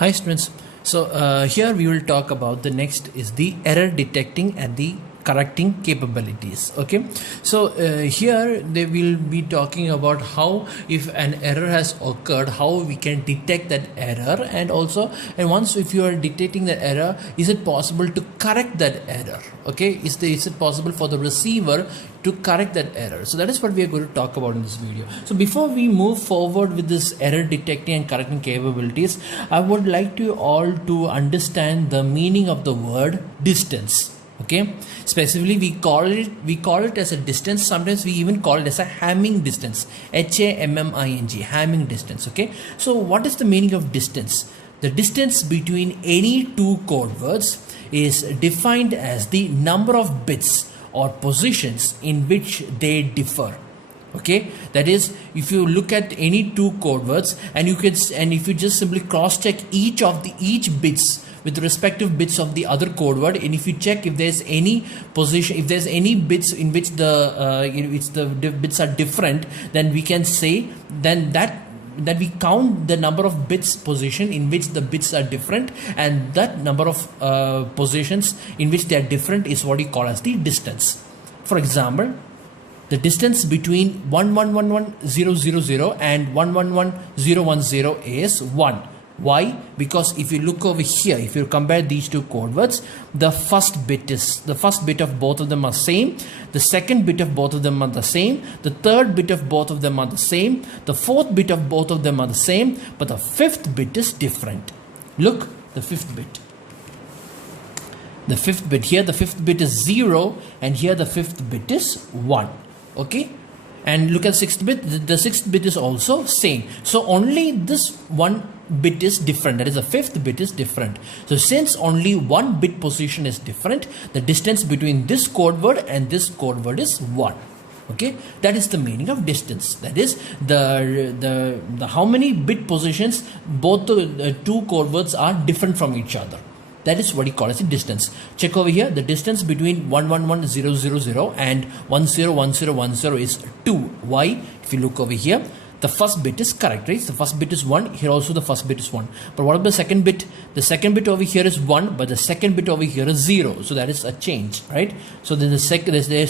Hi students. So here we will talk about the next is the error detecting and the correcting capabilities. Okay, so here they will be talking about how if an error has occurred, how we can detect that error, and also and once if you are detecting the error, is it possible to correct that error? Okay, is it possible for the receiver to correct that error? So that is what we are going to talk about in this video. So before we move forward with this error detecting and correcting capabilities, I would like you all to understand the meaning of the word distance. Okay, specifically we call it as a distance. Sometimes we even call it as a Hamming distance, HAMMING, Hamming distance. Okay, so what is the meaning of distance? The distance between any two code words is defined as the number of bits or positions in which they differ. Okay, that is, if you look at any two code words and if you just simply cross check each bits with the respective bits of the other code word, and if you check if there's any position, if there's any bits in which the bits are different, then we can say then that we count the number of bits position in which the bits are different, and that number of positions in which they are different is what we call as the distance. For example, the distance between 1111000 and 111010 is 1. Why? Because if you look over here, if you compare these two code words, the first bit of both of them are same, the second bit of both of them are the same, the third bit of both of them are the same, the fourth bit of both of them are the same, but the fifth bit is different. Look, the fifth bit. The fifth bit here, the fifth bit is 0, and here the fifth bit is 1. Okay, and look at sixth bit. The sixth bit is also same. So only this one bit is different, that is the fifth bit is different. So since only one bit position is different, the distance between this code word and this code word is 1. Okay, that is the meaning of distance. That is the how many bit positions both the two code words are different from each other. That is what we call as a distance. Check over here, the distance between 111000 and 101010 is 2. Why? If you look over here, the first bit is correct, right? The first bit is 1. Here also the first bit is 1. But what about the second bit? The second bit over here is 1, but the second bit over here is 0. So that is a change, right? So then there's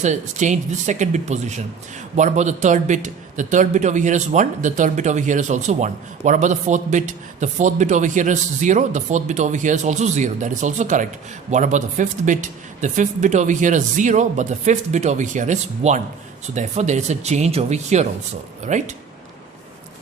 a change this second bit position. What about the third bit? The third bit over here is 1. The third bit over here is also 1. What about the fourth bit? The fourth bit over here is 0. The fourth bit over here is also 0. That is also correct. What about the fifth bit? The fifth bit over here is 0, but the fifth bit over here is 1. So therefore there is a change over here also, right?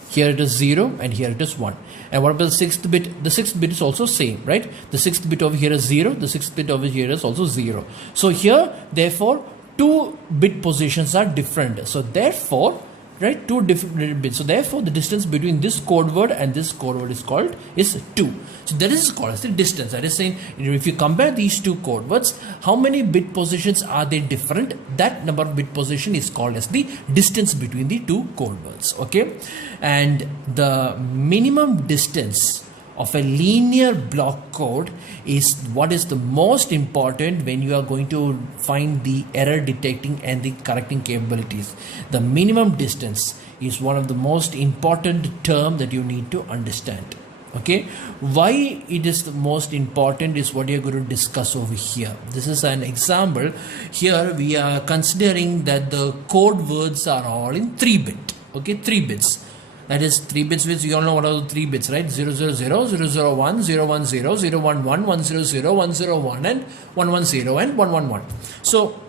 Here it is 0 and here it is 1. And what about the sixth bit? The sixth bit is also same, right? The sixth bit over here is 0. The sixth bit over here is also 0. So here, therefore, 2 bit positions are different. So therefore, right, 2 different bits. So therefore, the distance between this code word and this code word is 2. So that is called as the distance. That is saying, if you compare these two code words, how many bit positions are they different? That number of bit position is called as the distance between the two code words. Okay, and the minimum distance of a linear block code is what is the most important when you are going to find the error detecting and the correcting capabilities. The minimum distance is one of the most important term that you need to understand. Okay, why it is the most important is what you're going to discuss over here. This is an example. Here we are considering that the code words are all in 3-bit. Okay, 3 bits. That is 3 bits, which you all know what are the 3 bits, right? 000, 001, 010, 011, 100, 101, and 110 and 111. So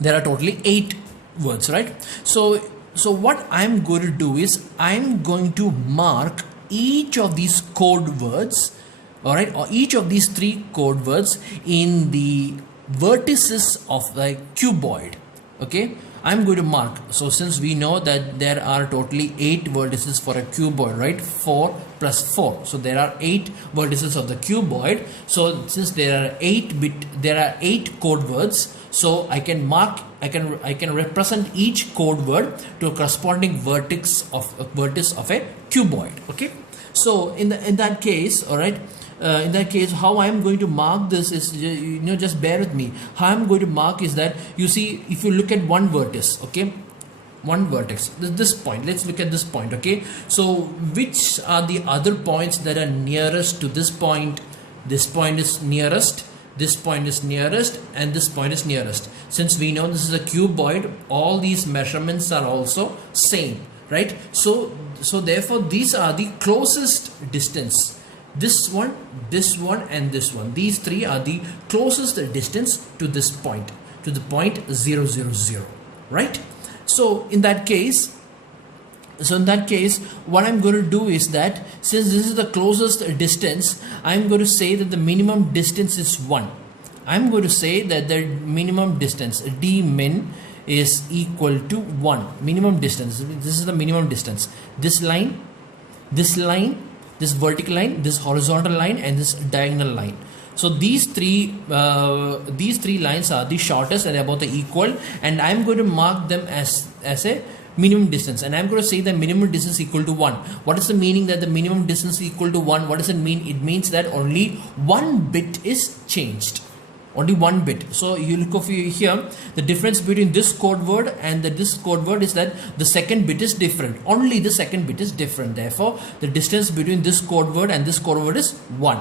there are totally 8 words, right? So what I'm going to do is I'm going to mark each of these code words, all right, or each of these 3 code words in the vertices of the cuboid. Okay, I'm going to mark. So since we know that there are totally 8 vertices for a cuboid, right? 4 plus 4. So there are 8 vertices of the cuboid. So since there are 8 code words, so I can mark, I can represent each code word to a corresponding vertex of a cuboid. Okay, so in that case, all right, in that case, how I am going to mark this is, just bear with me. How I am going to mark is that, you see, if you look at one vertex, okay, one vertex, this point. Let's look at this point. Okay, so which are the other points that are nearest to this point? This point is nearest, this point is nearest, and this point is nearest. Since we know this is a cuboid, all these measurements are also same, right? So therefore these are the closest distance. This one, and this one. These three are the closest distance to this point, to the point 0, 0, 0, right? So in that case, what I'm going to do is that since this is the closest distance, I'm going to say that the minimum distance is 1. I'm going to say that the minimum distance d min is equal to 1. Minimum distance, this is the minimum distance. This line, this vertical line, this horizontal line, and this diagonal line. So these three lines are the shortest and about the equal, and I'm going to mark them as a minimum distance, and I'm going to say the minimum distance equal to 1. What is the meaning that the minimum distance equal to 1? What does it mean? It means that only one bit is changed. Only one bit. So you look over here, the difference between this code word and this code word is that the second bit is different. Only the second bit is different. Therefore, the distance between this code word and this code word is 1.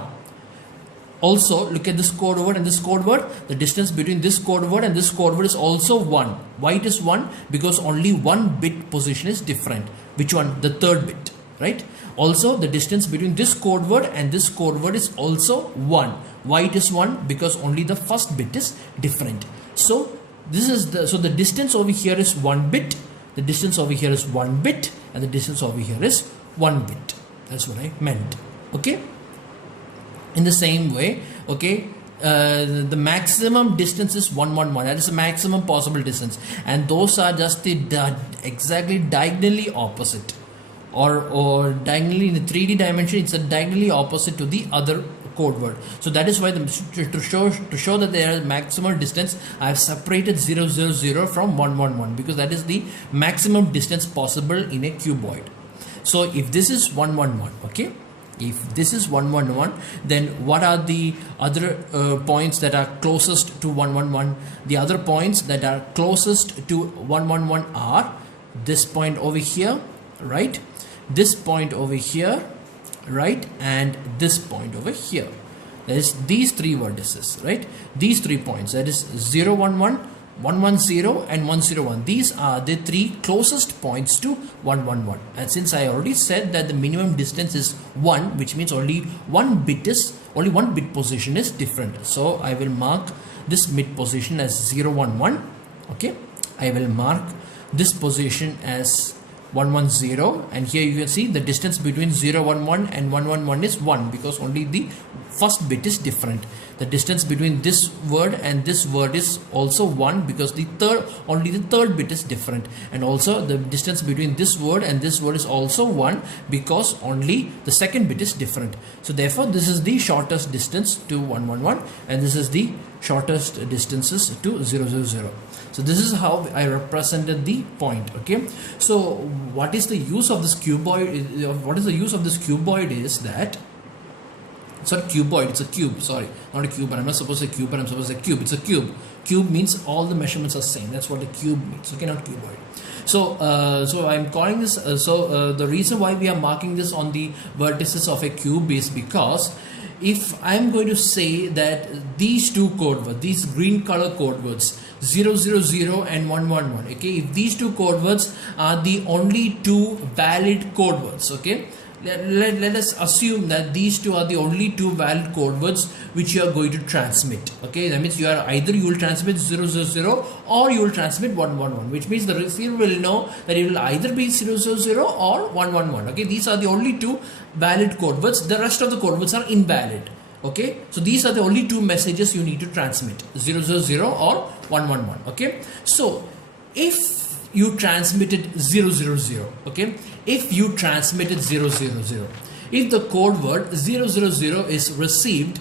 Also, look at this code word and this code word. The distance between this code word and this code word is also 1. Why it is 1? Because only one bit position is different. Which one? The third bit, right? Also, the distance between this code word and this code word is also 1. Why it is 1? Because only the first bit is different. So this is the distance over here is 1 bit. The distance over here is 1 bit, and the distance over here is 1 bit. That's what I meant. Okay. In the same way, okay, the maximum distance is 111. That is the maximum possible distance, and those are just the exactly diagonally opposite, or diagonally in the 3D dimension. It's a diagonally opposite to the other code word. So that is why to show that there is maximum distance, I have separated 0, 0, 0 from 1, 1, 1, because that is the maximum distance possible in a cuboid. So if this is 1, 1, 1, okay. If this is 1, 1, 1, then what are the other points that are closest to 1, 1, 1? The other points that are closest to 1, 1, 1 are this point over here, right? This point over here, right? And this point over here. That is these three vertices, right? These 3 points, that is 0, 1, 1, 110 and 101. These are the 3 closest points to 111. And since I already said that the minimum distance is 1, which means only one bit position is different. So I will mark this mid position as 0, 1, 1. Okay, I will mark this position as 110, and here you can see the distance between 0, 1, 1 and 111 is 1, because only the first bit is different. The distance between this word and this word is also 1, because only the third bit is different. And also the distance between this word and this word is also 1, because only the second bit is different. So therefore this is the shortest distance to 111, and this is the shortest distances to 0, 0, 0. So this is how I represented the point. Okay, so what is the use of this cuboid? What is the use of this cuboid is that it's not cuboid, it's a cube. Sorry, not a cube. I'm not supposed to say cube, but I'm supposed to say cube. It's a cube. Cube means all the measurements are same. That's what a cube means. Okay, not cuboid. So I'm calling this. The reason why we are marking this on the vertices of a cube is because if I'm going to say that these two code words, these green color code words, 0, 0, 0 and 1, 1, 1, okay, if these two code words are the only two valid code words, okay, let us assume that these two are the only two valid code words which you are going to transmit. Okay, that means you will transmit 0, 0, 0 or you will transmit 1, 1, 1, which means the receiver will know that it will either be 0, 0, 0 or 1, 1, 1. Okay, these are the only two valid code words. The rest of the code words are invalid. Okay, so these are the only two messages you need to transmit, 0, 0, 0 or 1, 1, 1. Okay, so if you transmitted 0, 0, 0, okay, if you transmitted 0, 0, 0, if the code word 0, 0, 0 is received,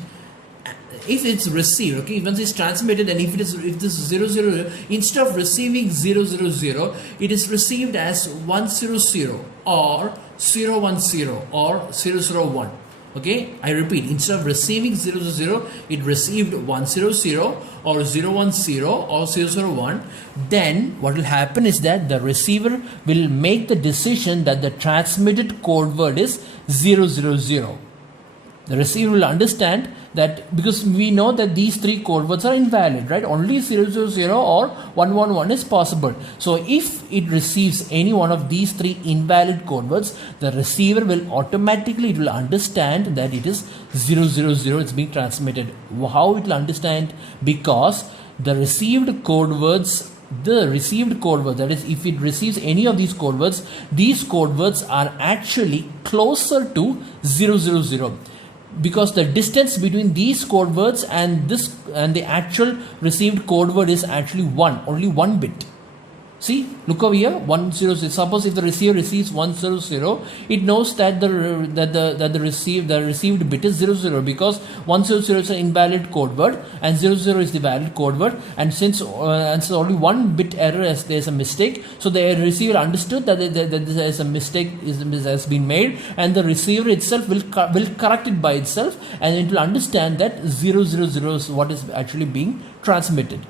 if it's received, okay, once it's transmitted, and if this 0, 0, instead of receiving 0, 0, 0, it is received as 1, 0, 0 or 0, 1, 0 or 0, 0, 1. Okay, I repeat, instead of receiving 000, it received 100 or 010 or 001. Then what will happen is that the receiver will make the decision that the transmitted code word is 000. The receiver will understand that, because we know that these three code words are invalid, right? Only 000 or 111 is possible. So if it receives any one of these three invalid code words, the receiver will automatically, it will understand that it is 000, it's being transmitted. How it will understand? Because the received code words, that is, if it receives any of these code words are actually closer to 000. Because the distance between these code words and the actual received code word is actually only one bit. See, look over here, 100. Suppose if the receiver receives 100, it knows that the received bit is 00, because 100 is an invalid code word and 00 is the valid code word, and since only one bit error, as there is a mistake, so the receiver understood that there is a mistake has been made, and the receiver itself will correct it by itself, and it will understand that 000 is what is actually being transmitted.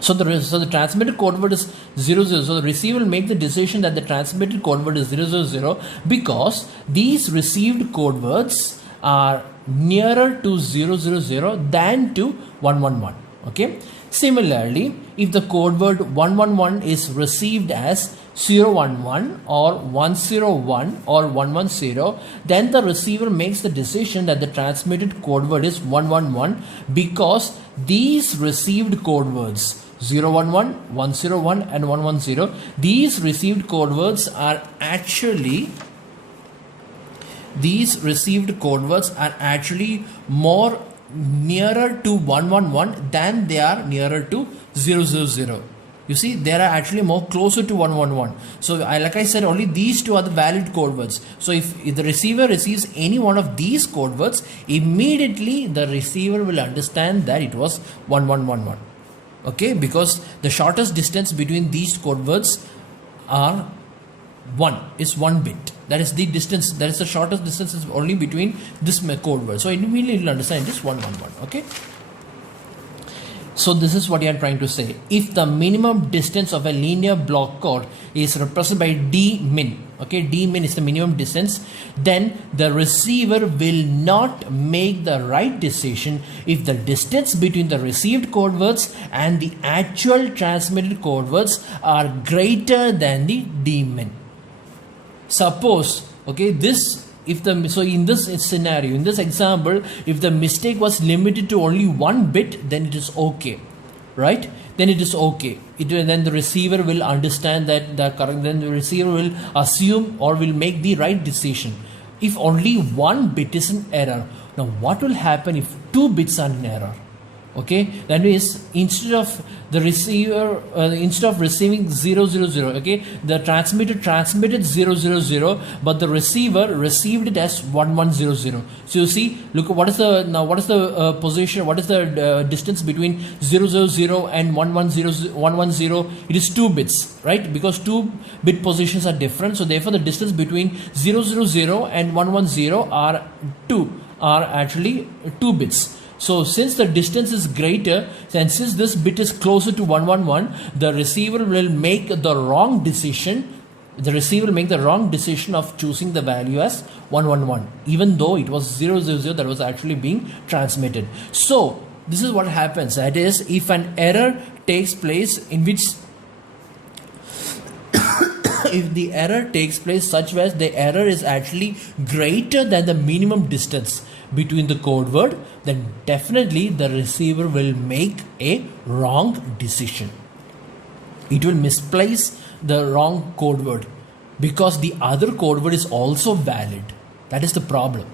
So the transmitted code word is 00. So the receiver will make the decision that the transmitted code word is 000, because these received code words are nearer to 000 than to 111. Okay. Similarly, if the code word 111 is received as 011 or 101 or 110, then the receiver makes the decision that the transmitted code word is 111, because these received code words 011, 101 and 110, these received code words are actually more nearer to 111 than they are nearer to 000. You see, they are actually more closer to 111. So like I said, only these two are the valid code words. So if the receiver receives any one of these code words, immediately the receiver will understand that it was 1111. Okay, because the shortest distance between these code words are 1 bit. That is the distance, that is the shortest distance is only between this code word. So immediately it will understand it is 111. Okay. So this is what you are trying to say. If the minimum distance of a linear block code is represented by d min, okay, d min is the minimum distance, then the receiver will not make the right decision if the distance between the received code words and the actual transmitted code words are greater than the d min. Suppose, okay, so in this scenario, in this example, if the mistake was limited to only 1 bit, then it is okay, right? Then it is okay. Then the receiver will understand that then the receiver will assume or will make the right decision. If only 1 bit is an error, now what will happen if 2 bits are in error? Okay, that means instead of the receiver, instead of receiving 000, okay, the transmitter transmitted 000, but the receiver received it as 1100. So you see, look, what is the position? What is the distance between 000 and 110? It is 2 bits, right? Because 2-bit positions are different. So therefore, the distance between 000 and 110 are actually 2 bits. So since the distance is greater, and since this bit is closer to 111, the receiver will make the wrong decision. The receiver will make the wrong decision of choosing the value as 111, even though it was 000 that was actually being transmitted. So this is what happens. That is, if an error takes place in which if the error takes place such as the error is actually greater than the minimum distance between the code word, then definitely the receiver will make a wrong decision. It will misplace the wrong code word because the other code word is also valid. That is the problem.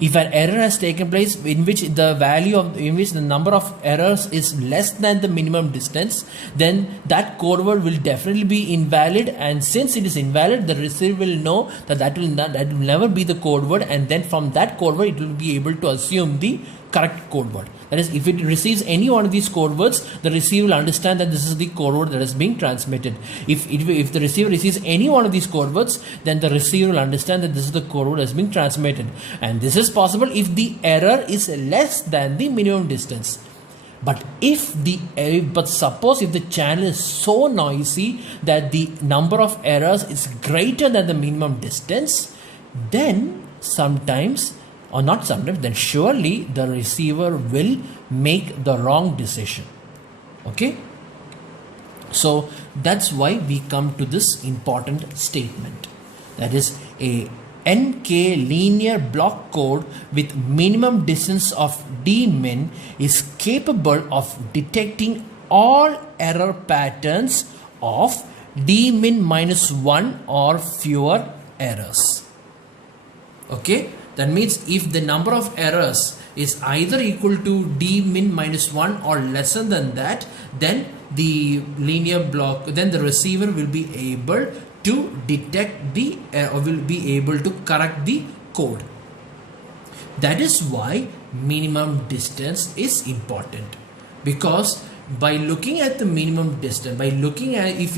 If an error has taken place in which the number of errors is less than the minimum distance, then that code word will definitely be invalid, and since it is invalid, the receiver will know that will never be the code word, and then from that code word it will be able to assume the correct code word. That is, if it receives any one of these code words, the receiver will understand that this is the code word that is being transmitted. If the receiver receives any one of these code words, then the receiver will understand that this is the code word that is being transmitted. And this is possible if the error is less than the minimum distance. But suppose if the channel is so noisy that the number of errors is greater than the minimum distance, then sometimes, or not sometimes, then surely the receiver will make the wrong decision. Okay? So that's why we come to this important statement. That is, a NK linear block code with minimum distance of dmin is capable of detecting all error patterns of dmin minus 1 or fewer errors. Okay, that means if the number of errors is either equal to dmin minus 1 or lesser than that, then the linear block, then the receiver will be able to detect the or will be able to correct the code. That is why minimum distance is important, because by looking at the minimum distance, by looking at if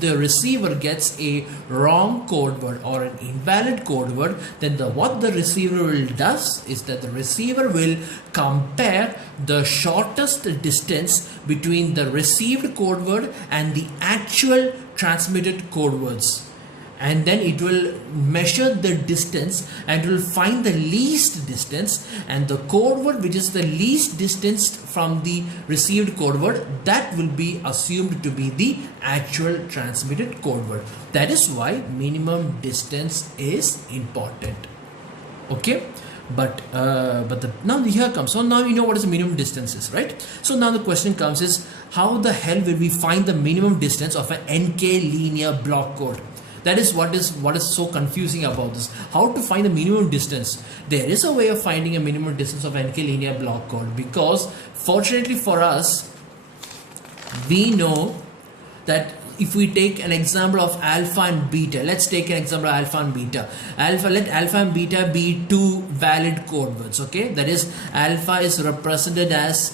the receiver gets a wrong code word or an invalid code word, then what the receiver will does is that the receiver will compare the shortest distance between the received code word and the actual transmitted code words, and then it will measure the distance and it will find the least distance, and the code word which is the least distance from the received code word, that will be assumed to be the actual transmitted code word. That is why minimum distance is important. Okay, now here comes, so now you know what is the minimum distance is, right? So now the question comes is, how the hell will we find the minimum distance of an NK linear block code? That is what is so confusing about this. How to find the minimum distance? There is a way of finding a minimum distance of NK linear block code, because fortunately for us, we know that if we take an example of alpha and beta, let's take an example of alpha and beta. Let alpha and beta be two valid code words. Okay, that is, alpha is represented as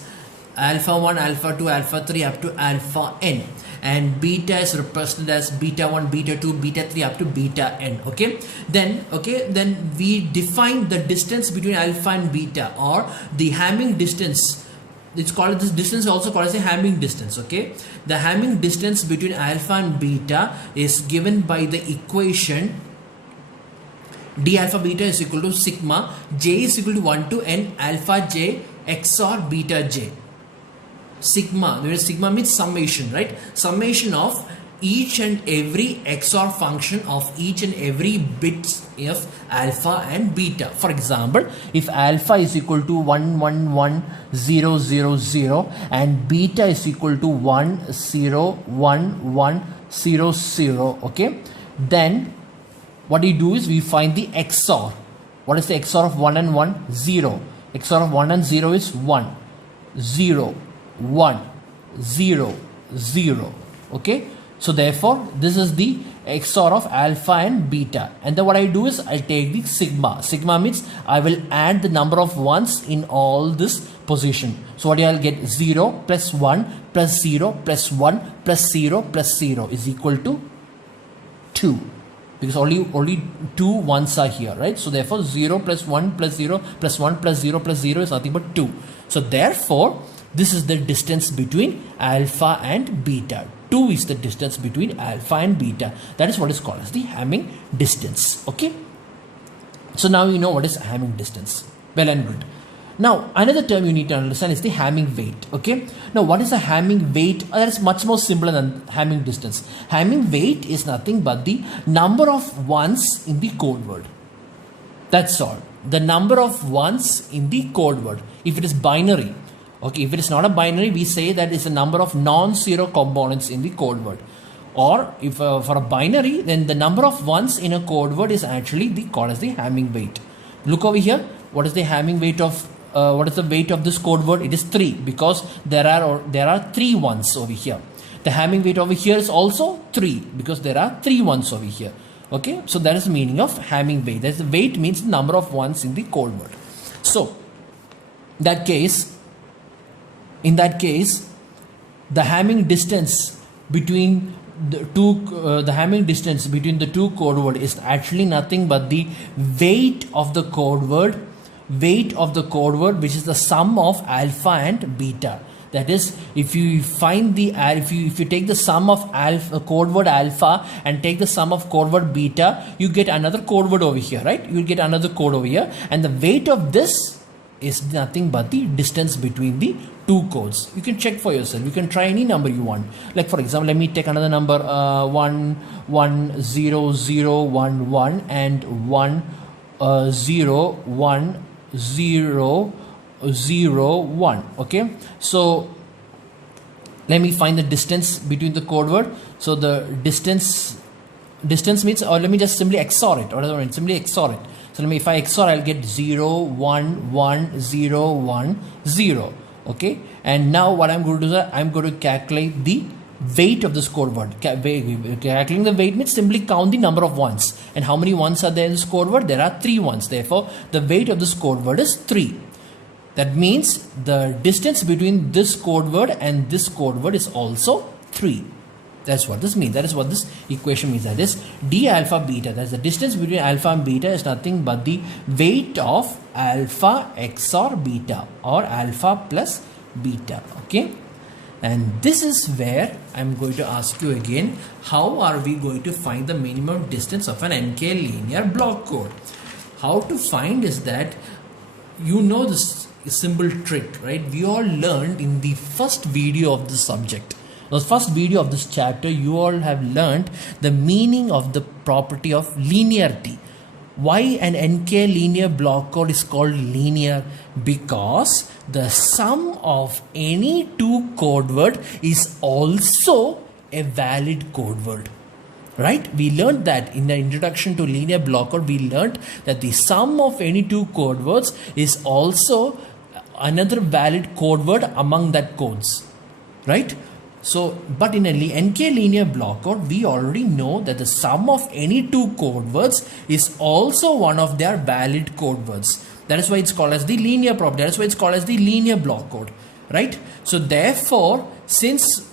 alpha 1, alpha 2, alpha 3 up to alpha n, and beta is represented as beta 1, beta 2, beta 3 up to beta n. Then we define the distance between alpha and beta, or the Hamming distance. It's called, this distance also called as a Hamming distance. Okay, the Hamming distance between alpha and beta is given by the equation d alpha beta is equal to sigma j is equal to 1 to n alpha j xor beta j. Sigma, where sigma means summation, right? Summation of each and every XOR function of each and every bit of alpha and beta. For example, if alpha is equal to 111000 and beta is equal to 101100, okay, then what we do is we find the XOR. What is the XOR of 1 and 1? 0. XOR of 1 and 0 is 1, 0, 1, 0, 0. Okay, so therefore this is the XOR of alpha and beta, and then what I do is I take the sigma. Sigma means I will add the number of ones in all this position. So what I'll get, 0 plus 1 plus 0 plus 1 plus 0 plus 0 is equal to 2, because only 2 ones are here, right? So therefore 0 plus 1 plus 0 plus 1 plus 0 plus 0 is nothing but 2. So therefore this is the distance between alpha and beta. 2 is the distance between alpha and beta. That is what is called as the Hamming distance. Okay, so now you know what is Hamming distance. Well and good. Now another term you need to understand is the Hamming weight. Okay, now what is a Hamming weight? That is much more simpler than Hamming distance. Hamming weight is nothing but the number of ones in the code word. That's all. The number of ones in the code word. If it is binary, okay, if it is not a binary, we say that it's a number of non-zero components in the code word. Or if for a binary, then the number of ones in a code word is actually called as the Hamming weight. Look over here. What is the Hamming weight of? What is the weight of this code word? It is 3, because there are 3 ones over here. The Hamming weight over here is also 3, because there are 3 ones over here. Okay, so that is the meaning of Hamming weight. That's the weight means the number of ones in the code word. So in that case, the Hamming distance between the two code word is actually nothing but the weight of the code word, which is the sum of alpha and beta. That is, if you find the if you take the sum of code word alpha and take the sum of code word beta, you get another code word over here, right? You will get another code over here, and the weight of this is nothing but the distance between the two codes. You can check for yourself. You can try any number you want. Like for example, let me take another number 11011 and 10101. Okay, so let me find the distance between the code word. So the distance means, or let me just simply XOR it, or simply XOR it. So let me, if I XOR, I'll get 0 1 1 0 1 0. Okay, and now what I'm going to do is I'm going to calculate the weight of this code word. Calculating the weight means simply count the number of ones. And how many ones are there in this code word? There are 3 ones. Therefore, the weight of this code word is 3. That means the distance between this code word and this code word is also 3. That's what this means. That is what this equation means. That is d alpha beta. That's the distance between alpha and beta is nothing but the weight of alpha XOR beta, or alpha plus beta. Okay. And this is where I'm going to ask you again, how are we going to find the minimum distance of an NK linear block code? How to find is that, you know, this simple trick, right? We all learned in the first video of this subject. The first video of this chapter, you all have learned the meaning of the property of linearity. Why an NK linear block code is called linear? Because the sum of any two code word is also a valid code word. Right? We learned that in the introduction to linear block code. We learned that the sum of any two code words is also another valid code word among that codes. Right? So, but in a NK linear block code, we already know that the sum of any two code words is also one of their valid code words. That is why it's called as the linear property. That is why it's called as the linear block code. Right? So, therefore, since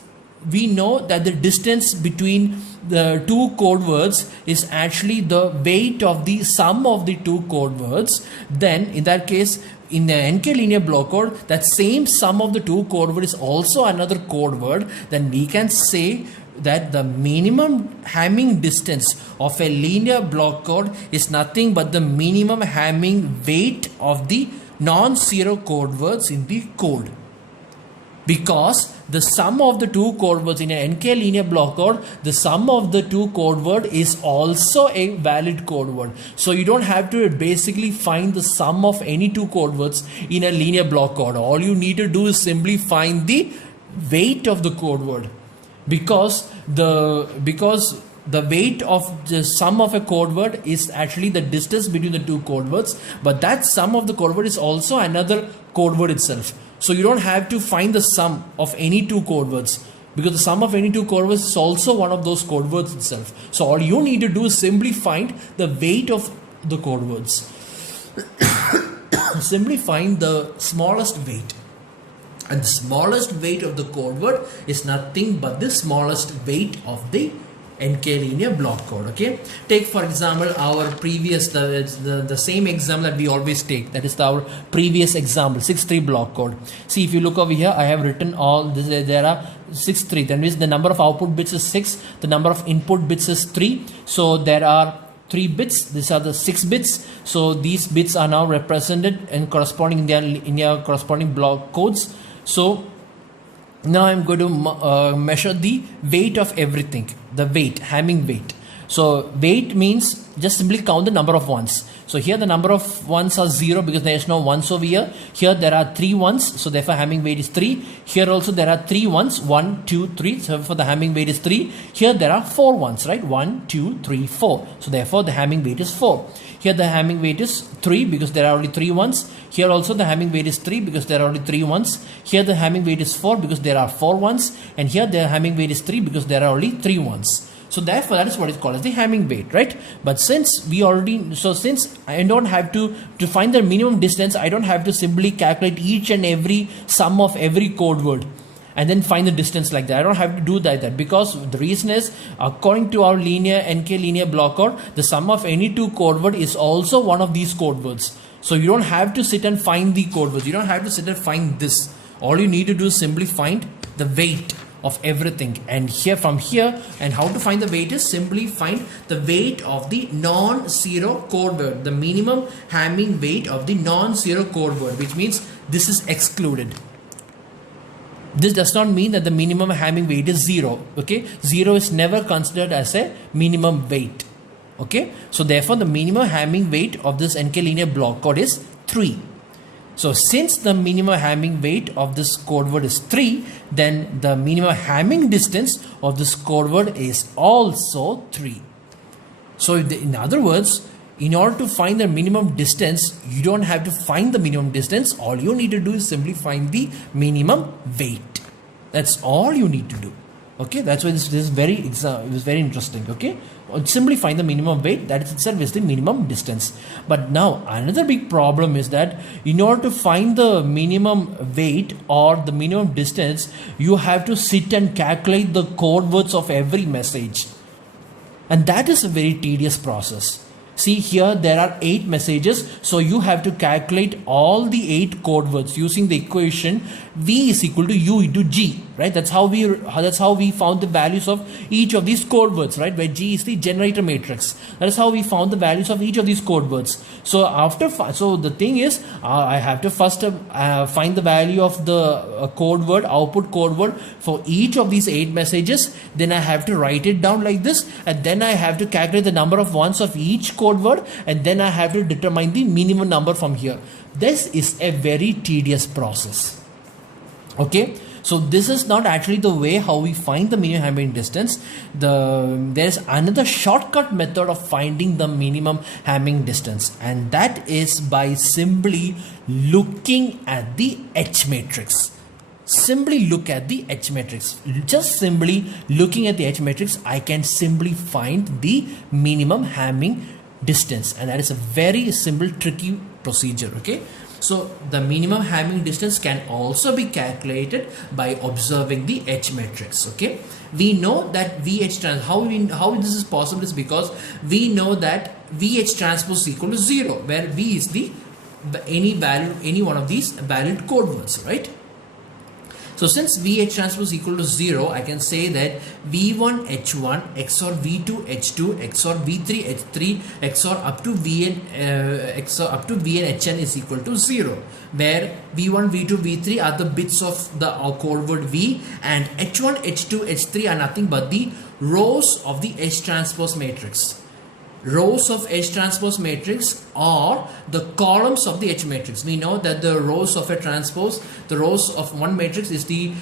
we know that the distance between the two code words is actually the weight of the sum of the two code words, then in that case, in the NK linear block code, that same sum of the two code word is also another code word. Then we can say that the minimum Hamming distance of a linear block code is nothing but the minimum Hamming weight of the non-zero code words in the code. Because the sum of the two code words in an NK linear block code, the sum of the two code word is also a valid code word. So you don't have to basically find the sum of any two code words in a linear block code. All you need to do is simply find the weight of the code word. Because the weight of the sum of a code word is actually the distance between the two code words, but that sum of the code word is also another code word itself. So you don't have to find the sum of any two code words, because the sum of any two code words is also one of those code words itself. So all you need to do is simply find the weight of the code words. Simply find the smallest weight. And the smallest weight of the code word is nothing but the smallest weight of the NK linear block code. Okay, take for example our previous the same example that we always take, that is our previous example 6-3 block code. See, if you look over here, I have written all this. There are 6-3, that means the number of output bits is 6, the number of input bits is 3, so there are 3 bits. These are the 6 bits. So these bits are now represented and corresponding in their corresponding block codes. So now I'm going to measure the weight of everything, the weight, Hamming weight. So weight means just simply count the number of ones. So here the number of ones are 0 because there is no ones over here. Here there are 3 ones, so therefore Hamming weight is 3. Here also there are 3 ones, 1, 2, 3. So therefore the Hamming weight is 3. Here there are 4 ones, right? 1, 2, 3, 4. So therefore the Hamming weight is 4. Here the Hamming weight is 3 because there are only 3 ones. Here also the Hamming weight is 3 because there are only 3 ones. Here the Hamming weight is 4 because there are 4 ones. And here the Hamming weight is 3 because there are only 3 ones. So therefore that is what is called as the Hamming weight, right? But since since I don't have to find the minimum distance, I don't have to simply calculate each and every sum of every code word and then find the distance like that. I don't have to do that because the reason is, according to our NK linear block code, the sum of any two code word is also one of these code words. So you don't have to sit and find the code words. You don't have to sit and find this. All you need to do is simply find the weight of everything, and from here and how to find the weight is simply find the weight of the non-zero code word, the minimum Hamming weight of the non-zero code word, which means this is excluded. This does not mean that the minimum Hamming weight is 0. Okay, 0 is never considered as a minimum weight. Okay, so therefore the minimum Hamming weight of this NK linear block code is 3. So since the minimum Hamming weight of this code word is 3, then the minimum Hamming distance of this code word is also 3. So in other words, in order to find the minimum distance, you don't have to find the minimum distance. All you need to do is simply find the minimum weight. That's all you need to do. Okay, that's why this is very interesting. Okay, simply find the minimum weight, that itself is the minimum distance. But now another big problem is that in order to find the minimum weight or the minimum distance, you have to sit and calculate the code words of every message, and that is a very tedious process. See here, there are 8 messages, so you have to calculate all the 8 code words using the equation V is equal to U into G, right? That's how we found the values of each of these code words, right? Where G is the generator matrix. That is how we found the values of each of these code words. So so the thing is, I have to first find the value of the code word, output code word for each of these 8 messages. Then I have to write it down like this, and then I have to calculate the number of ones of each code word, and then I have to determine the minimum number from here. This is a very tedious process. Okay, so this is not actually the way how we find the minimum Hamming distance. There's another shortcut method of finding the minimum Hamming distance, and that is by simply looking at the H matrix. Simply look at the H matrix. Just simply looking at the H matrix, I can simply find the minimum Hamming distance, and that is a very simple tricky procedure. Okay, so the minimum Hamming distance can also be calculated by observing the H matrix. Okay, we know that VH transpose, how this is possible is because we know that VH transpose is equal to 0, where V is the any one of these valid code words, right? So since VH transpose is equal to 0, I can say that V1 H1 XOR V2 H2 XOR V3 H3 XOR up to Vn Hn is equal to 0, where V1 V2 V3 are the bits of the code word V, and H1 H2 H3 are nothing but the rows of the H transpose matrix. Rows of H transpose matrix or the columns of the H matrix. We know that the rows of a transpose, the rows of one matrix is the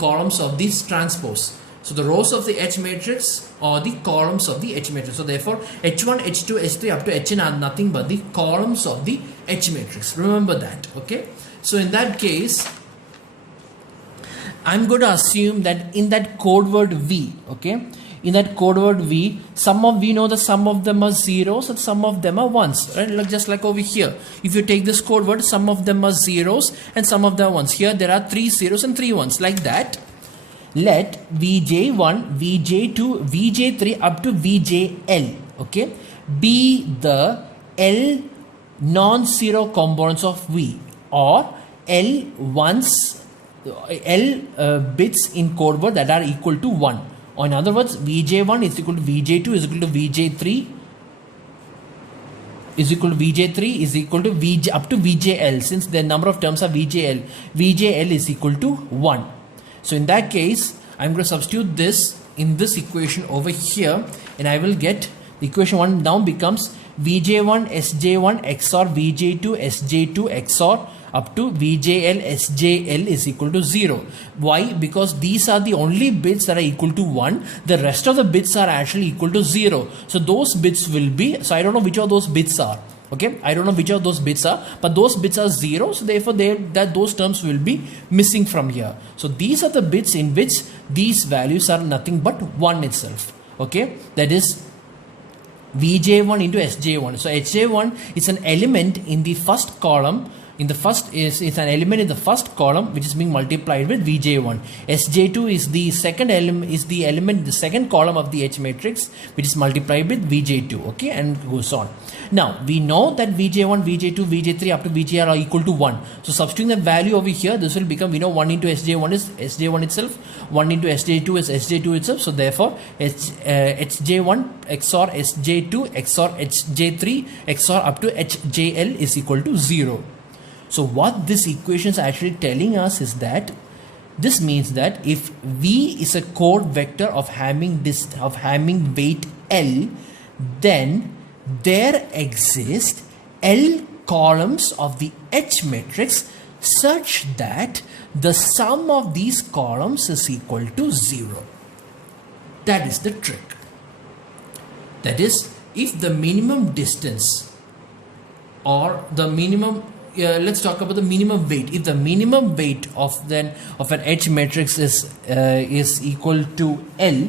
columns of this transpose. So the rows of the H matrix or the columns of the H matrix. So therefore H1, H2, H3 up to Hn are nothing but the columns of the H matrix. Remember that. Okay. So in that case, I'm going to assume that in that code word V, okay, in that code word V, we know that some of them are zeros and some of them are ones, right? Just like over here, if you take this code word, some of them are zeros and some of them are ones. Here there are 3 zeros and 3 ones, like that. Let Vj1, Vj2, Vj3 up to Vjl, okay, be the L non-zero components of V, or L bits in code word that are equal to 1. Or in other words, Vj1 is equal to Vj2 is equal to Vj3 is equal to Vj3 is equal to Vj up to Vjl, since the number of terms are Vjl. Vjl is equal to 1. So in that case, I'm going to substitute this in this equation over here, and I will get the equation 1 now becomes Vj1 Sj1 XOR Vj2 Sj2 XOR up to Vjl Sjl is equal to 0. Why? Because these are the only bits that are equal to 1. The rest of the bits are actually equal to 0. So those bits will be, so I don't know which of those bits are. Okay, I don't know which of those bits are, but those bits are 0. So therefore those terms will be missing from here. So these are the bits in which these values are nothing but 1 itself. okay, that is Vj1 into Sj1. So Sj1 is an element in the first column. In the first is an element in the first column which is being multiplied with Vj1. Sj2 is the second element, is the element in the second column of the H matrix which is multiplied with Vj2, okay, and goes on. Now we know that Vj1, Vj2, Vj3 up to Vjr are equal to 1. So substituting the value over here, this will become, we know 1 into Sj1 is Sj1 itself, 1 into Sj2 is Sj2 itself. So therefore Hj1 XOR Sj2 XOR Hj3 XOR up to Hjl is equal to 0. So what this equation is actually telling us is that this means that if V is a chord vector of Hamming weight L, then there exist L columns of the H matrix such that the sum of these columns is equal to 0. That is the trick. That is, if the minimum distance or the minimum let's talk about the minimum weight. If the minimum weight of an H matrix is equal to L,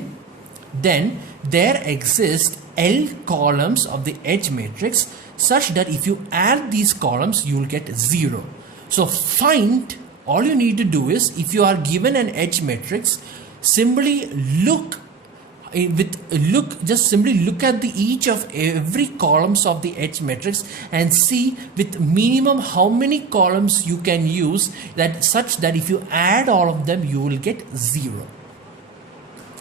then there exist L columns of the H matrix such that if you add these columns, you will get 0. So find, all you need to do is, if you are given an H matrix, simply just simply look at each of every columns of the H matrix and see with minimum how many columns you can use, that such that if you add all of them, you will get 0.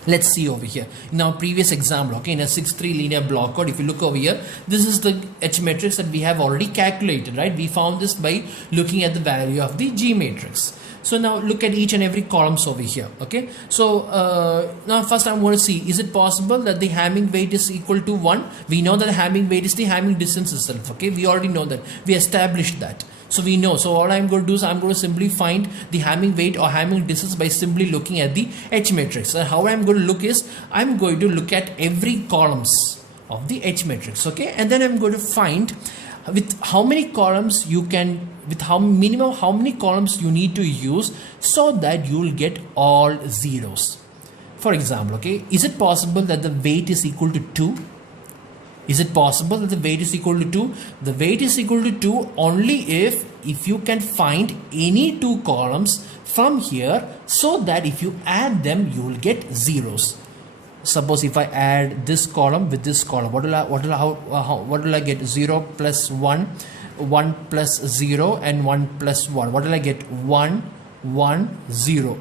Let's see over here. In our previous example, okay, in a 6-3 linear block code, if you look over here, this is the H matrix that we have already calculated, right? We found this by looking at the value of the G matrix. So now look at each and every columns over here, okay? So now first I'm going to see, is it possible that the Hamming weight is equal to 1? We know that the Hamming weight is the Hamming distance itself, okay? We already know that. We established that. So we know. So all I'm going to do is I'm going to simply find the Hamming weight or Hamming distance by simply looking at the H matrix. And how I'm going to look is, I'm going to look at every columns of the H matrix, okay? And then I'm going to find with how many columns you can, with how many columns you need to use so that you will get all zeros. For example, okay, is it possible that the weight is equal to 2? Is it possible that the weight is equal to 2? The weight is equal to 2 only if you can find any two columns from here, so that if you add them, you will get zeros. Suppose if I add this column with this column, what will I get? 0 plus 1, 1 plus 0, and 1 plus 1. What will I get? 1, 1, 0.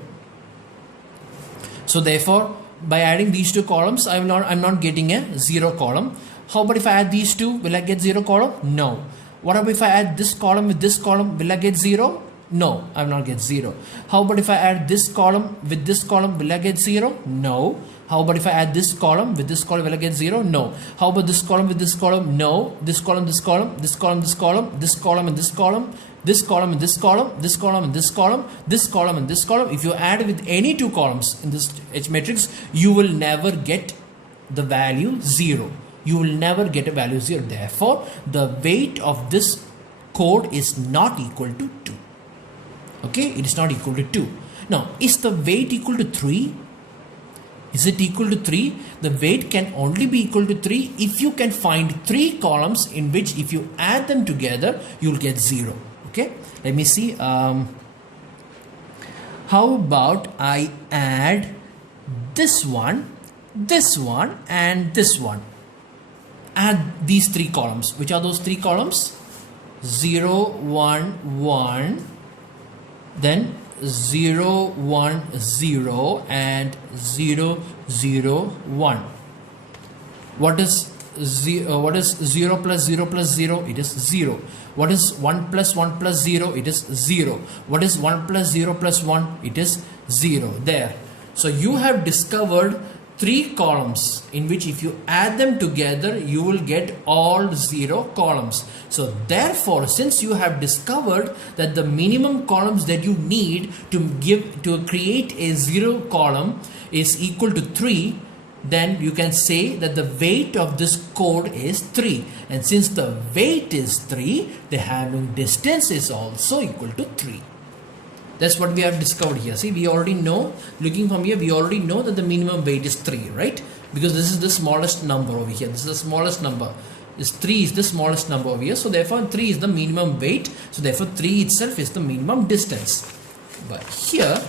So therefore, by adding these two columns, I'm not getting a 0 column. How about if I add these two? Will I get 0 column? No. What about if I add this column with this column? Will I get 0? No, I will not get 0. How about if I add this column with this column? Will I get 0? No. How about if I add this column with this column? Will I get 0? No. How about this column with this column? No. This column, this column, this column, this column, this column and this column, this column and this column, this column and this column, this column and this column. If you add with any two columns in this H matrix, you will never get the value 0. You will never get a value 0. Therefore, the weight of this code is not equal to 2. Okay, it is not equal to 2. Now, is the weight equal to 3? Is it equal to 3? The weight can only be equal to 3 if you can find 3 columns in which if you add them together, you will get 0. Okay, let me see. How about I add this one, and this one. Add these 3 columns. Which are those 3 columns? 0, 1, 1, then 0, 1, 0 and 0, 0, 1. What is 0 plus 0 plus 0? It is 0. What is 1 plus 1 plus 0? It is 0. What is 1 plus 0 plus 1? It is 0. There. So you have discovered 3 columns in which if you add them together, you will get all 0 columns. So therefore, since you have discovered that the minimum columns that you need to create a 0 column is equal to 3, then you can say that the weight of this code is 3. And since the weight is 3, the Hamming distance is also equal to 3. That's what we have discovered here. See, we already know, looking from here, we already know that the minimum weight is 3, right? because this is the smallest number over here. This is the smallest number. This 3 is the smallest number over here. So therefore 3 is the minimum weight. So therefore 3 itself is the minimum distance. But here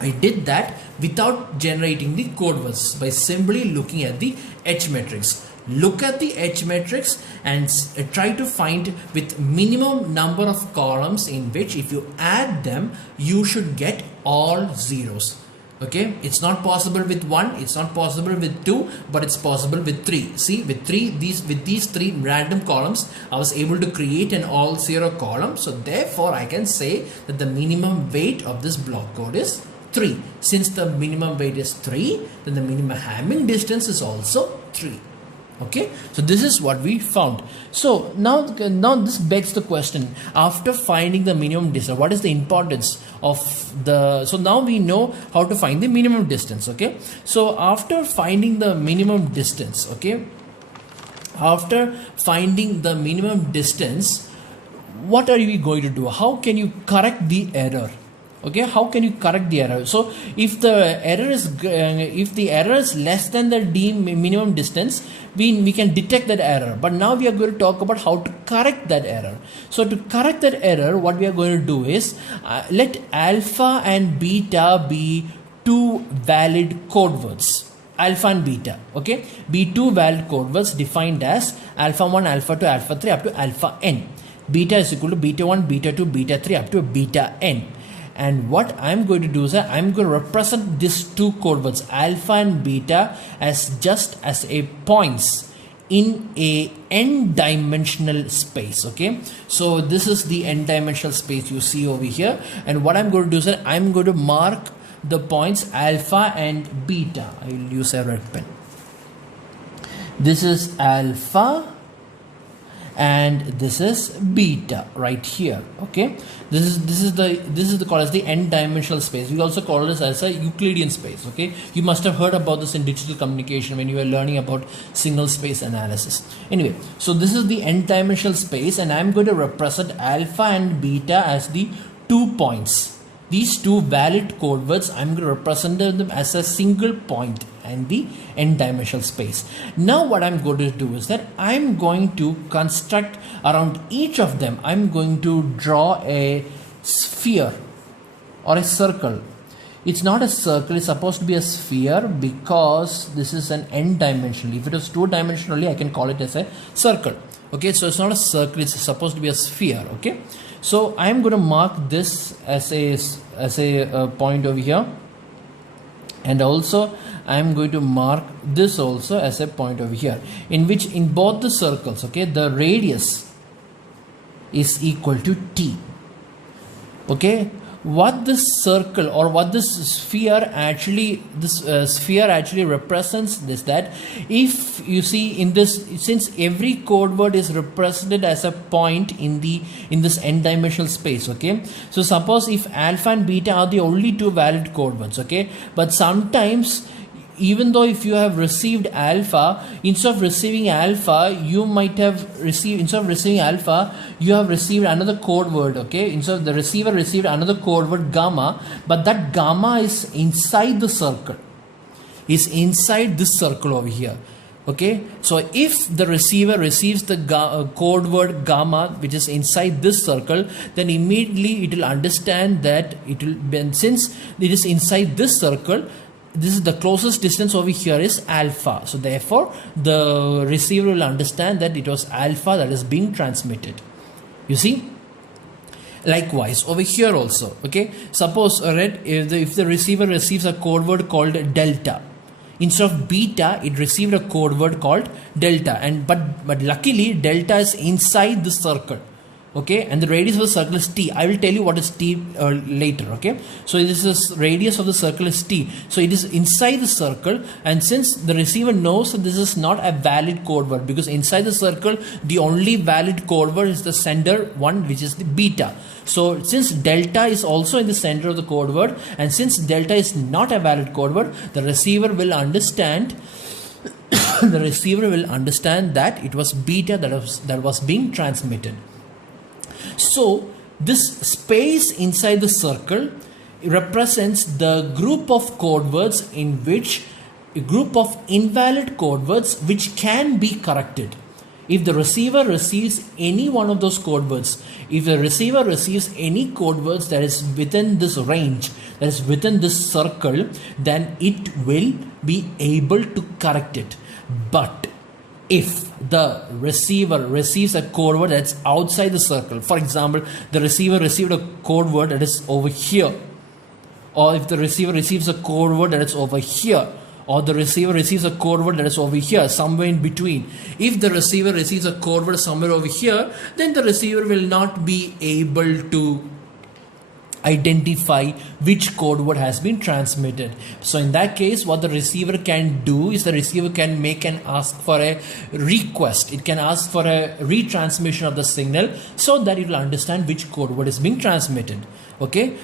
I did that without generating the code words, by simply looking at the H matrix. Look at the H matrix and try to find with minimum number of columns in which if you add them you should get all zeros. Okay, it's not possible with 1, it's not possible with 2, but it's possible with 3. See, with these 3 random columns I was able to create an all zero column. So therefore I can say that the minimum weight of this block code is 3. Since the minimum weight is 3, then the minimum Hamming distance is also 3. Okay, so this is what we found. So now this begs the question, after finding the minimum distance, what is the importance of the, so now we know how to find the minimum distance. Okay, so after finding the minimum distance, okay, after finding the minimum distance, what are we going to do? How can you correct the error? Okay, how can you correct the error? So if the error is less than the minimum distance, we can detect that error. But now we are going to talk about how to correct that error. So to correct that error, what we are going to do is let alpha and beta be 2 valid code words. Alpha and beta, okay, be 2 valid code words defined as alpha 1, alpha 2, alpha 3 up to alpha n. Beta is equal to beta 1, beta 2, beta 3 up to beta n. And what I'm going to do is that I'm going to represent these 2 code words alpha and beta as just as a points in a n-dimensional space. Okay, so this is the n-dimensional space you see over here, and what I'm going to do is that I'm going to mark the points alpha and beta. I will use a red pen. This is alpha and this is beta right here. Okay, this is called as the n-dimensional space. We also call this as a Euclidean space. Okay, you must have heard about this in digital communication when you were learning about single space analysis. Anyway, so this is the n-dimensional space, and I'm going to represent alpha and beta as the 2 points. These 2 valid code words, I'm going to represent them as a single point and the n-dimensional space. Now what I'm going to do is that I'm going to construct around each of them, I'm going to draw a sphere or a circle. It's not a circle, it's supposed to be a sphere because this is an n-dimensional. If it was 2-dimensionally, I can call it as a circle. Okay, so it's not a circle, it's supposed to be a sphere. Okay, so I'm going to mark this as a point over here, and also I'm going to mark this also as a point over here, in which in both the circles, okay, the radius is equal to t. Okay, what this circle or what this sphere actually represents is that if you see in this, since every code word is represented as a point in this n-dimensional space, okay, so suppose if alpha and beta are the only 2 valid code words, okay, but sometimes even though if you have received alpha, instead of receiving alpha, you might have received, instead of receiving alpha, you have received another code word, okay, instead of the receiver received another code word gamma, but that gamma is inside the circle, is inside this circle over here. Okay, so if the receiver receives the code word gamma, which is inside this circle, then immediately it will understand that it will, since it is inside this circle, this is the closest distance over here is alpha. So therefore the receiver will understand that it was alpha that is being transmitted. You see? Likewise over here also. Okay, suppose if the receiver receives a code word called delta, instead of beta it received a code word called delta, and but luckily delta is inside the circle. Okay, and the radius of the circle is t. I will tell you what is t later. Okay, so this is radius of the circle is t, so it is inside the circle, and since the receiver knows that this is not a valid code word, because inside the circle the only valid code word is the sender one, which is the beta. So since delta is also in the center of the code word, and since delta is not a valid code word, the receiver will understand the receiver will understand that it was beta that was being transmitted. So this space inside the circle represents the group of code words in which a group of invalid code words which can be corrected. If the receiver receives any one of those code words, if the receiver receives any code words that is within this range, that is within this circle, then it will be able to correct it. But if the receiver receives a code word that's outside the circle, for example, the receiver received a code word that is over here, or if the receiver receives a code word that is over here, or the receiver receives a code word that is over here, somewhere in between. If the receiver receives a code word somewhere over here, then the receiver will not be able to identify which code word has been transmitted. So in that case, what the receiver can do is the receiver can make and ask for a request. It can ask for a retransmission of the signal so that it will understand which code word is being transmitted. Okay,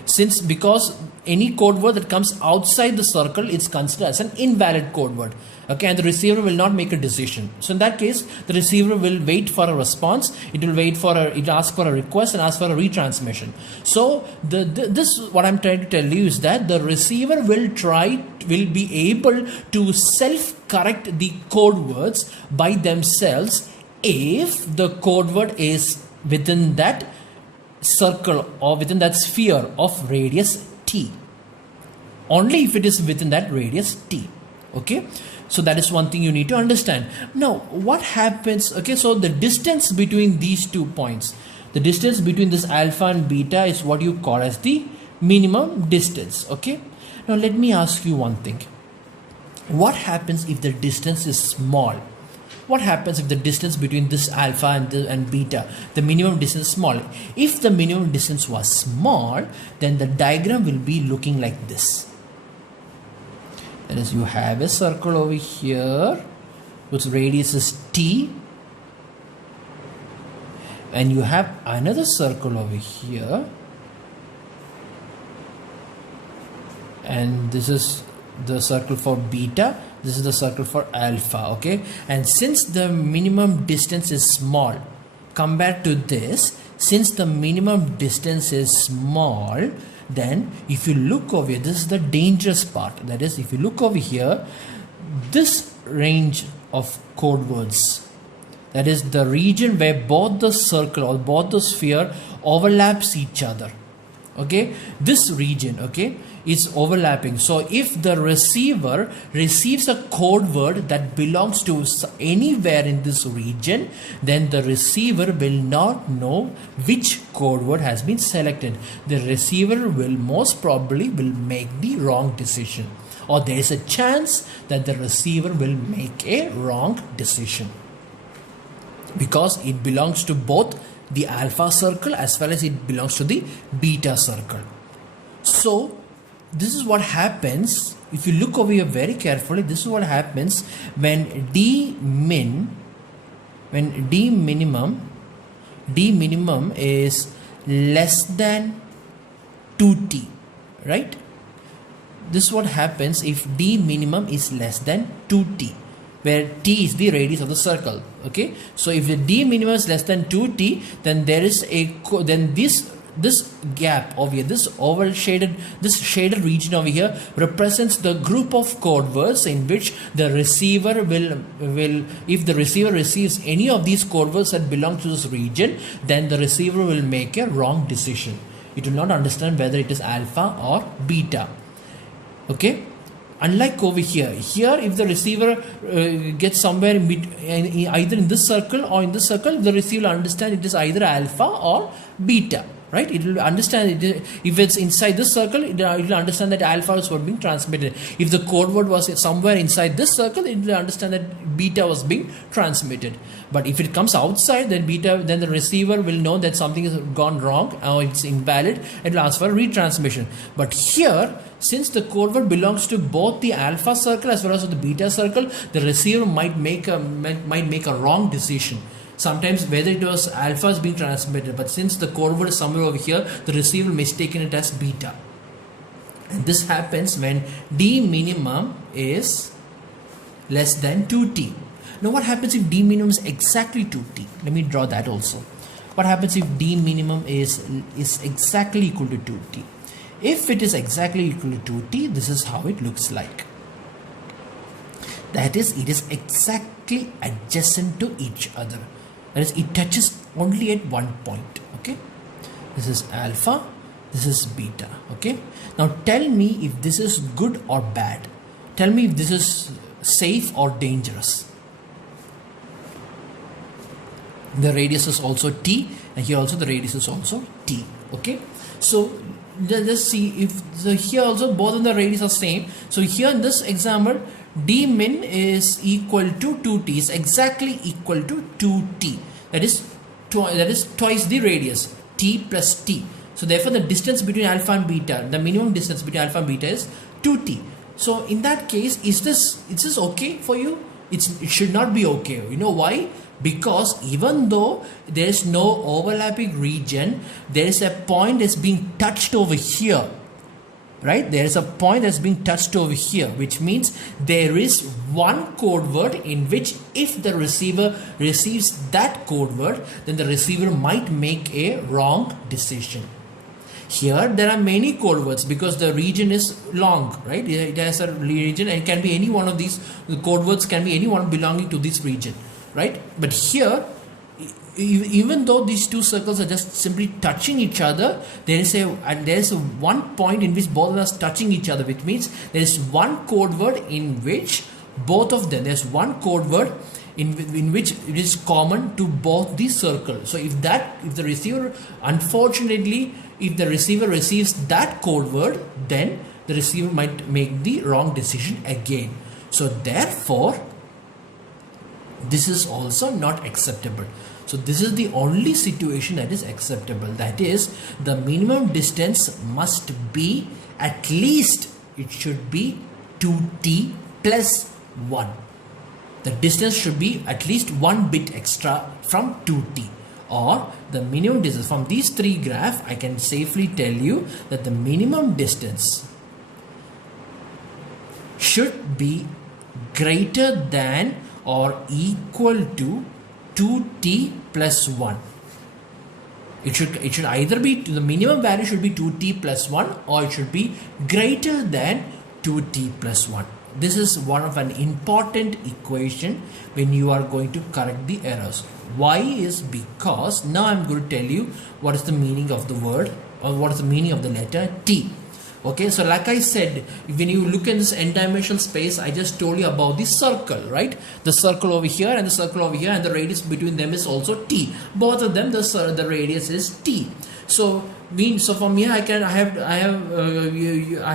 because any code word that comes outside the circle is considered as an invalid code word. Okay, and the receiver will not make a decision. So in that case, the receiver will wait for a response. It will wait for it will ask for a request and ask for a retransmission. So this what I'm trying to tell you is that the receiver will be able to self-correct the code words by themselves if the code word is within that circle or within that sphere of radius t. Only if it is within that radius t. Okay, so that is one thing you need to understand. Now what happens, okay, so the distance between these 2 points, the distance between this alpha and beta is what you call as the minimum distance. Okay, now let me ask you one thing. What happens if the distance is small? What happens if the distance between this alpha and beta, the minimum distance is small? If the minimum distance was small, then the diagram will be looking like this. That is, you have a circle over here whose radius is t, and you have another circle over here, and this is the circle for beta, this is the circle for alpha. Okay, and since the minimum distance is small compared to this, since the minimum distance is small, then if you look over here, this is the dangerous part. That is, if you look over here, this range of code words, that is the region where both the circle or both the sphere overlaps each other. Okay, this region, okay, is overlapping. So if the receiver receives a code word that belongs to anywhere in this region, then the receiver will not know which code word has been selected. The receiver will most probably make the wrong decision, or there is a chance that the receiver will make a wrong decision because it belongs to both the alpha circle as well as it belongs to the beta circle. So this is what happens. If you look over here very carefully, this is what happens when d minimum is less than 2t, right? This is what happens if d minimum is less than 2t, where t is the radius of the circle. Okay, so if the d minimum is less than 2t, then there is this gap over here, this shaded region over here represents the group of code words in which the receiver will if the receiver receives any of these code words that belong to this region, then the receiver will make a wrong decision. It will not understand whether it is alpha or beta. Okay, unlike over here, if the receiver gets somewhere either in this circle or in this circle, the receiver will understand it is either alpha or beta. Right? It will understand it. If it's inside this circle, it will understand that alpha is what being transmitted. If the code word was somewhere inside this circle, it will understand that beta was being transmitted. But if it comes outside, then the receiver will know that something has gone wrong or it's invalid. It will ask for a retransmission. But here, since the code word belongs to both the alpha circle as well as the beta circle, the receiver might make a wrong decision. Sometimes whether it was alpha is being transmitted, but since the code word is somewhere over here, the receiver mistaken it as beta. And this happens when d minimum is less than 2t. Now what happens if d minimum is exactly 2t? Let me draw that also. What happens if d minimum is exactly equal to 2t? If it is exactly equal to 2t, this is how it looks like. That is, it is exactly adjacent to each other. That is, it touches only at one point. Okay, this is alpha, this is beta. Okay, now tell me if this is good or bad. Tell me if this is safe or dangerous. The radius is also t, and here also the radius is also t. Okay, so let's see if here also both of the radius are same. So here in this example, d min is equal to 2t, is exactly equal to 2t. That is twice the radius, t plus t. So therefore the distance between alpha and beta, the minimum distance between alpha and beta is 2t. So in that case, is this okay for you? It should not be okay. You know why? Because even though there is no overlapping region, there is a point that's being touched over here, right? There is a point that's being touched over here, which means there is one code word in which if the receiver receives that code word, then the receiver might make a wrong decision. Here there are many code words because the region is long, right? It has a region and it can be any one of these. The code words can be any one belonging to this region, right? But here, even though these two circles are just simply touching each other, there is a one point in which both of us touching each other, which means there is one code word in which both of them, there's one code word in which it is common to both these circles. So if the receiver, unfortunately, if the receiver receives that code word, then the receiver might make the wrong decision again. So therefore, this is also not acceptable. So this is the only situation that is acceptable. That is, the minimum distance must be at least, it should be 2t plus 1. The distance should be at least 1 bit extra from 2t. Or the minimum distance from these three graphs, I can safely tell you that the minimum distance should be greater than or equal to 2t plus 1. It should either be, the minimum value should be 2t plus 1 or it should be greater than 2t plus 1. This is one of an important equation when you are going to correct the errors. Why is because now I'm going to tell you what is the meaning of the word or what is the meaning of the letter t. Okay, so like I said, when you look in this n-dimensional space, I just told you about the circle, right? The circle over here and the circle over here, and the radius between them is also t. Both of them, the radius is t. So from here I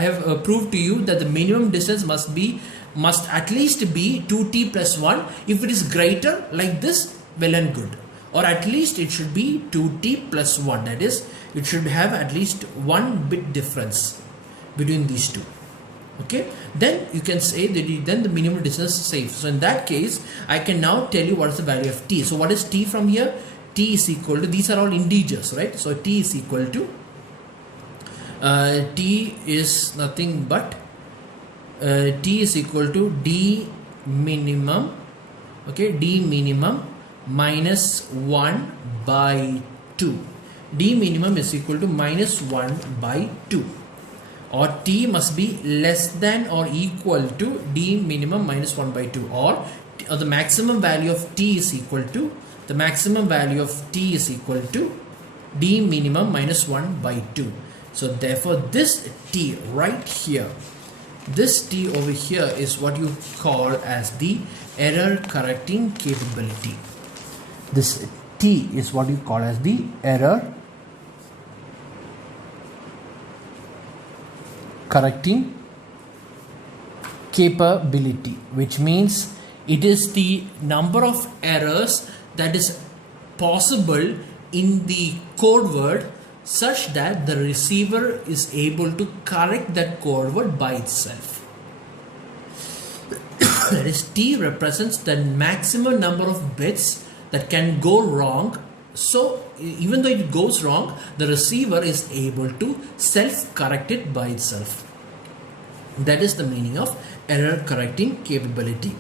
have proved to you that the minimum distance must at least be 2t plus 1. If it is greater like this, well and good. Or at least it should be 2t plus 1. That is, it should have at least 1 bit difference between these two. Okay, then you can say that then the minimum distance is safe. So in that case, I can now tell you what is the value of t. So what is t from here? T is equal to, these are all integers, right? So t is equal to t is nothing but t is equal to d minimum, okay, d minimum minus 1 by 2. D minimum is equal to minus 1 by 2. Or t must be less than or equal to d minimum minus 1 by 2, or the maximum value of t is equal to, the maximum value of t is equal to d minimum minus 1 by 2. So therefore this t right here, this t over here is what you call as the error correcting capability. This t is what you call as the error correcting capability, which means it is the number of errors that is possible in the code word such that the receiver is able to correct that code word by itself. That is, t represents the maximum number of bits that can go wrong. So even though it goes wrong, the receiver is able to self-correct it by itself. That is the meaning of error correcting capability.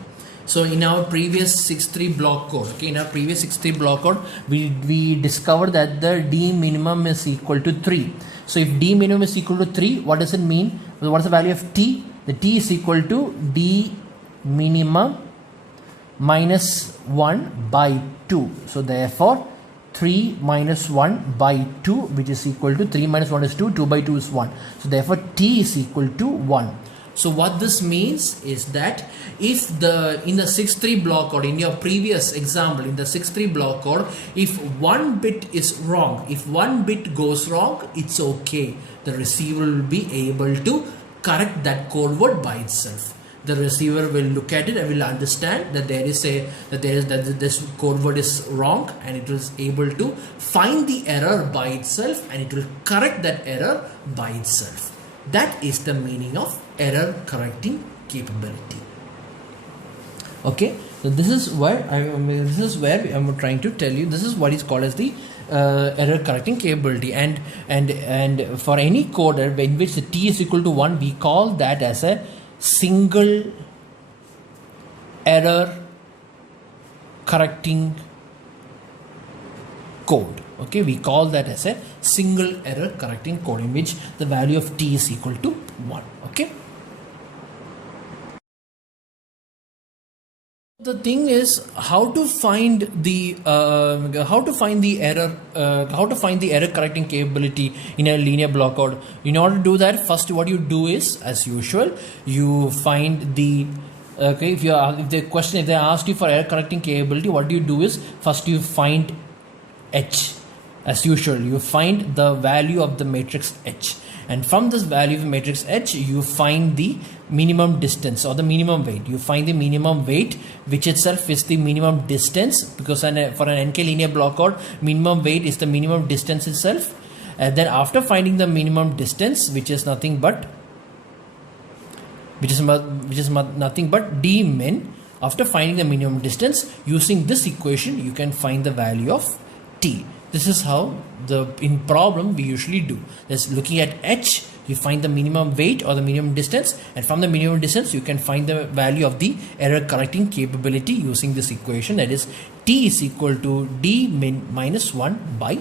So in our previous 6.3 block code, okay, in our previous 6.3 block code, we discovered that the d minimum is equal to 3. So if d minimum is equal to 3, what does it mean? What is the value of t? The t is equal to d minimum minus 1 by 2. So therefore 3 minus 1 by 2, which is equal to 3 minus 1 is 2, 2 by 2 is 1. So therefore t is equal to 1. So what this means is that if in the 6-3 block code, in your previous example, in the 6-3 block code, if one bit is wrong, if one bit goes wrong, it's okay. The receiver will be able to correct that code word by itself. The receiver will look at it and will understand that this code word is wrong, and it is able to find the error by itself, and it will correct that error by itself. That is the meaning of error correcting capability. Okay, so this is where I'm trying to tell you. This is what is called as the error correcting capability, and for any coder in which the t is equal to 1, we call that as a single error correcting code. Okay, we call that as a single error correcting code in which the value of t is equal to 1. Okay. The thing is how to find the error correcting capability in a linear block code. In order to do that, first what you do is, as usual, you find the if they asked you for error correcting capability, what you do is first you find h. As usual, you find the value of the matrix h, and from this value of matrix h you find the minimum distance or the minimum weight. You find the minimum weight, which itself is the minimum distance, because for an NK linear block code, minimum weight is the minimum distance itself. And then after finding the minimum distance, which is nothing but d min, after finding the minimum distance, using this equation you can find the value of t. This is how in problem we usually do. That's looking at h, you find the minimum weight or the minimum distance, and from the minimum distance you can find the value of the error correcting capability using this equation, that is t is equal to d min minus 1 by